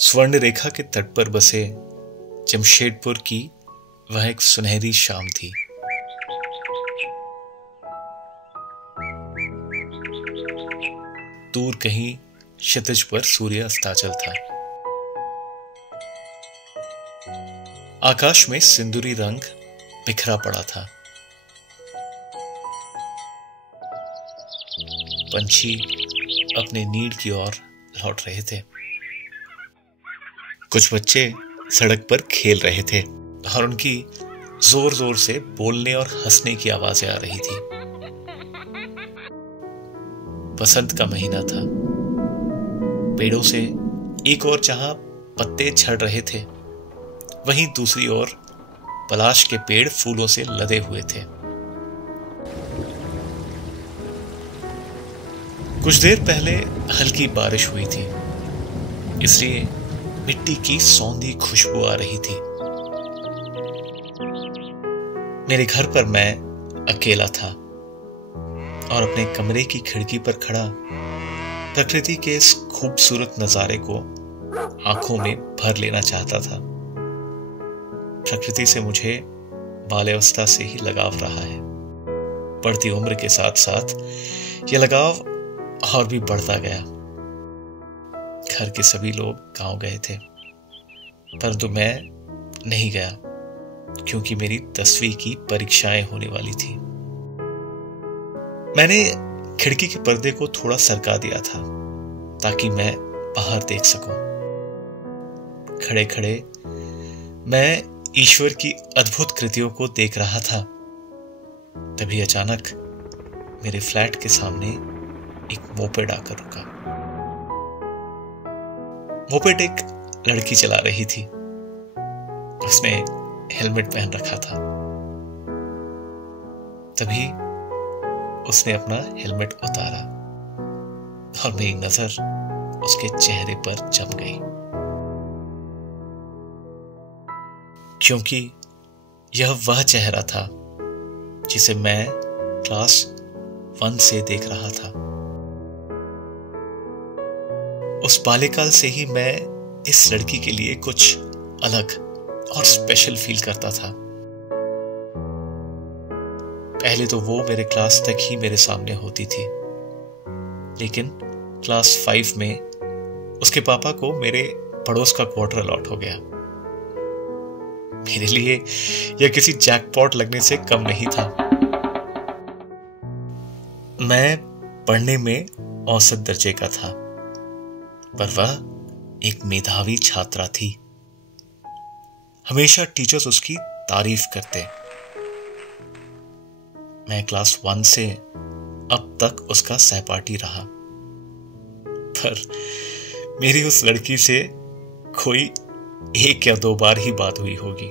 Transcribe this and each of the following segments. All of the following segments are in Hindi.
स्वर्ण रेखा के तट पर बसे जमशेदपुर की वह एक सुनहरी शाम थी। दूर कहीं क्षितिज पर सूर्य अस्ताचल था। आकाश में सिंदूरी रंग बिखरा पड़ा था। पंछी अपने नीड की ओर लौट रहे थे। कुछ बच्चे सड़क पर खेल रहे थे और उनकी जोर जोर से बोलने और हंसने की आवाजें आ रही थी। बसंत का महीना था। पेड़ों से एक ओर जहां पत्ते झड़ रहे थे, वहीं दूसरी ओर पलाश के पेड़ फूलों से लदे हुए थे। कुछ देर पहले हल्की बारिश हुई थी, इसलिए मिट्टी की सौंधी खुशबू आ रही थी। मेरे घर पर मैं अकेला था और अपने कमरे की खिड़की पर खड़ा प्रकृति के इस खूबसूरत नजारे को आंखों में भर लेना चाहता था। प्रकृति से मुझे बाल्यावस्था से ही लगाव रहा है। बढ़ती उम्र के साथ साथ यह लगाव और भी बढ़ता गया। घर के सभी लोग गांव गए थे, परंतु मैं नहीं गया क्योंकि मेरी 10वीं की परीक्षाएं होने वाली थी। मैंने खिड़की के पर्दे को थोड़ा सरका दिया था ताकि मैं बाहर देख सकूं। खड़े खड़े मैं ईश्वर की अद्भुत कृतियों को देख रहा था। तभी अचानक मेरे फ्लैट के सामने एक मोपेड आकर रुका। मोपेड एक लड़की चला रही थी। उसने हेलमेट पहन रखा था। तभी उसने अपना हेलमेट उतारा और मेरी नजर उसके चेहरे पर जम गई, क्योंकि यह वह चेहरा था जिसे मैं क्लास 1 से देख रहा था। उस बाल्यकाल से ही मैं इस लड़की के लिए कुछ अलग और स्पेशल फील करता था। पहले तो वो मेरे क्लास तक ही मेरे सामने होती थी, लेकिन क्लास 5 में उसके पापा को मेरे पड़ोस का क्वार्टर अलॉट हो गया। मेरे लिए यह किसी जैकपॉट लगने से कम नहीं था। मैं पढ़ने में औसत दर्जे का था, पर वह एक मेधावी छात्रा थी। हमेशा टीचर्स उसकी तारीफ करते। मैं क्लास 1 से अब तक उसका सहपाठी रहा, पर मेरी उस लड़की से कोई 1 या 2 बार ही बात हुई होगी।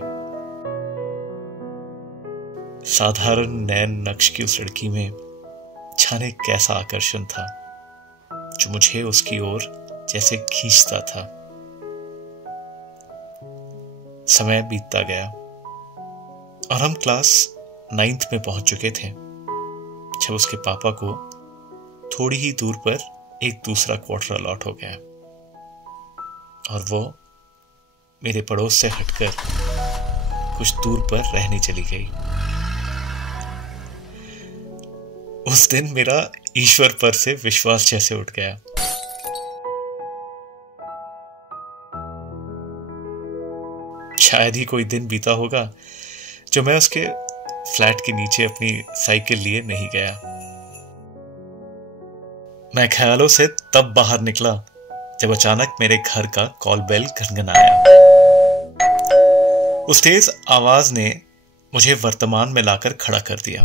साधारण नैन नक्श की उस लड़की में जाने कैसा आकर्षण था जो मुझे उसकी ओर जैसे खींचता था। समय बीतता गया और हम क्लास 9th में पहुंच चुके थे जब उसके पापा को थोड़ी ही दूर पर एक दूसरा क्वार्टर अलॉट हो गया और वो मेरे पड़ोस से हटकर कुछ दूर पर रहने चली गई। उस दिन मेरा ईश्वर पर से विश्वास जैसे उठ गया। शायद ही कोई दिन बीता होगा जो मैं उसके फ्लैट के नीचे अपनी साइकिल लिए नहीं गया। मैं ख्यालों से तब बाहर निकला जब अचानक मेरे घर का कॉल बेल घनघनाया। उस तेज आवाज ने मुझे वर्तमान में लाकर खड़ा कर दिया।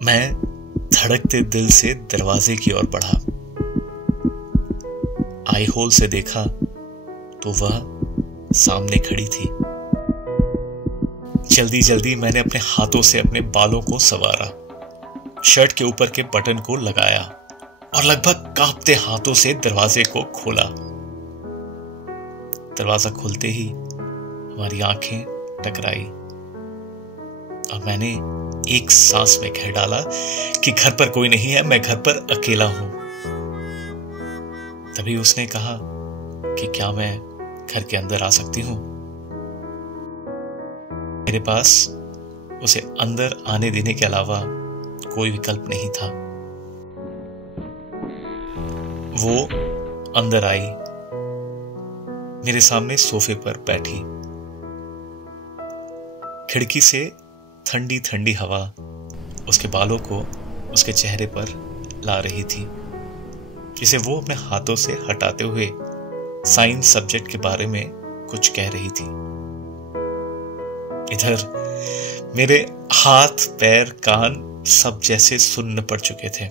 मैं धड़कते दिल से दरवाजे की ओर बढ़ा। आई होल से देखा तो वह सामने खड़ी थी। जल्दी जल्दी मैंने अपने हाथों से अपने बालों को संवारा, शर्ट के ऊपर के बटन को लगाया और लगभग कांपते हाथों से दरवाजे को खोला। दरवाजा खुलते ही हमारी आंखें टकराई और मैंने एक सांस में कह डाला कि घर पर कोई नहीं है, मैं घर पर अकेला हूं। तभी उसने कहा, कि क्या मैं घर के अंदर आ सकती हूं। मेरे पास उसे अंदर आने देने के अलावा कोई विकल्प नहीं था। वो अंदर आई, मेरे सामने सोफे पर बैठी। खिड़की से ठंडी ठंडी हवा उसके बालों को उसके चेहरे पर ला रही थी, जिसे वो अपने हाथों से हटाते हुए साइंस सब्जेक्ट के बारे में कुछ कह रही थी। इधर मेरे हाथ पैर कान सब जैसे सुन्न पड़ चुके थे,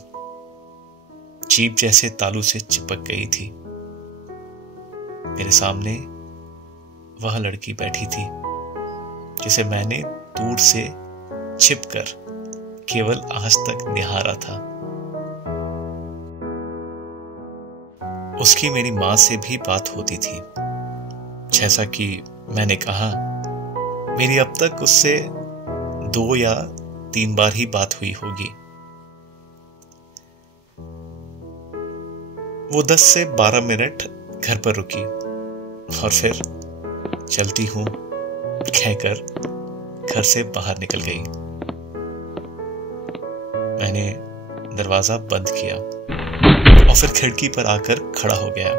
जीभ जैसे तालू से चिपक गई थी। मेरे सामने वह लड़की बैठी थी जिसे मैंने दूर से छिपकर केवल आज तक निहारा था। उसकी मेरी मां से भी बात होती थी। जैसा कि मैंने कहा, मेरी अब तक उससे 2 या 3 बार ही बात हुई होगी। वो 10 से 12 मिनट घर पर रुकी और फिर चलती हूं कहकर घर से बाहर निकल गई। मैंने दरवाजा बंद किया और फिर खिड़की पर आकर खड़ा हो गया।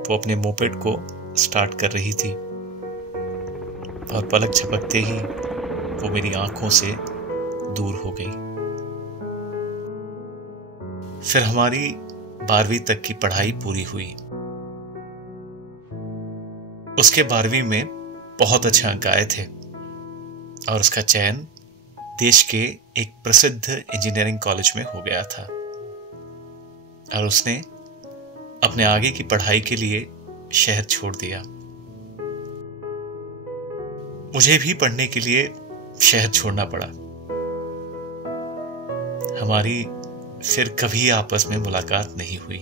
वो अपने मोपेड को स्टार्ट कर रही थी और पलक झपकते ही वो मेरी आंखों से दूर हो गई। फिर हमारी 12वीं तक की पढ़ाई पूरी हुई। उसके 12वीं में बहुत अच्छे अंक आए थे और उसका चयन देश के एक प्रसिद्ध इंजीनियरिंग कॉलेज में हो गया था और उसने अपने आगे की पढ़ाई के लिए शहर छोड़ दिया। मुझे भी पढ़ने के लिए शहर छोड़ना पड़ा। हमारी फिर कभी आपस में मुलाकात नहीं हुई।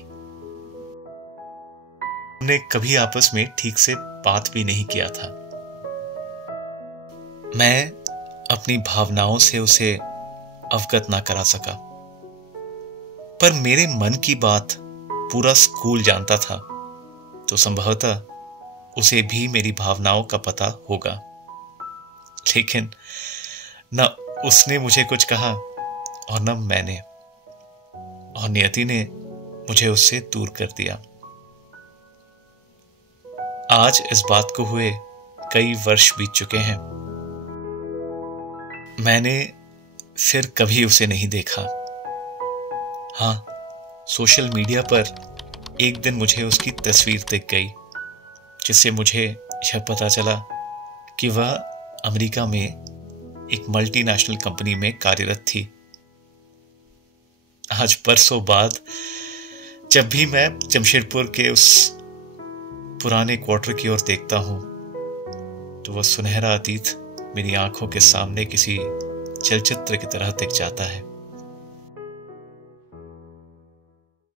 हमने कभी आपस में ठीक से बात भी नहीं किया था। मैं अपनी भावनाओं से उसे अवगत ना करा सका, पर मेरे मन की बात पूरा स्कूल जानता था, तो संभवतः उसे भी मेरी भावनाओं का पता होगा। लेकिन न उसने मुझे कुछ कहा और न मैंने, और नियति ने मुझे उससे दूर कर दिया। आज इस बात को हुए कई वर्ष बीत चुके हैं। मैंने फिर कभी उसे नहीं देखा। हाँ, सोशल मीडिया पर एक दिन मुझे उसकी तस्वीर दिख गई, जिससे मुझे यह पता चला कि वह अमेरिका में एक मल्टीनेशनल कंपनी में कार्यरत थी। आज बरसों बाद जब भी मैं जमशेदपुर के उस पुराने क्वार्टर की ओर देखता हूं, तो वह सुनहरा अतीत मेरी आंखों के सामने किसी चलचित्र की तरह दिख जाता है।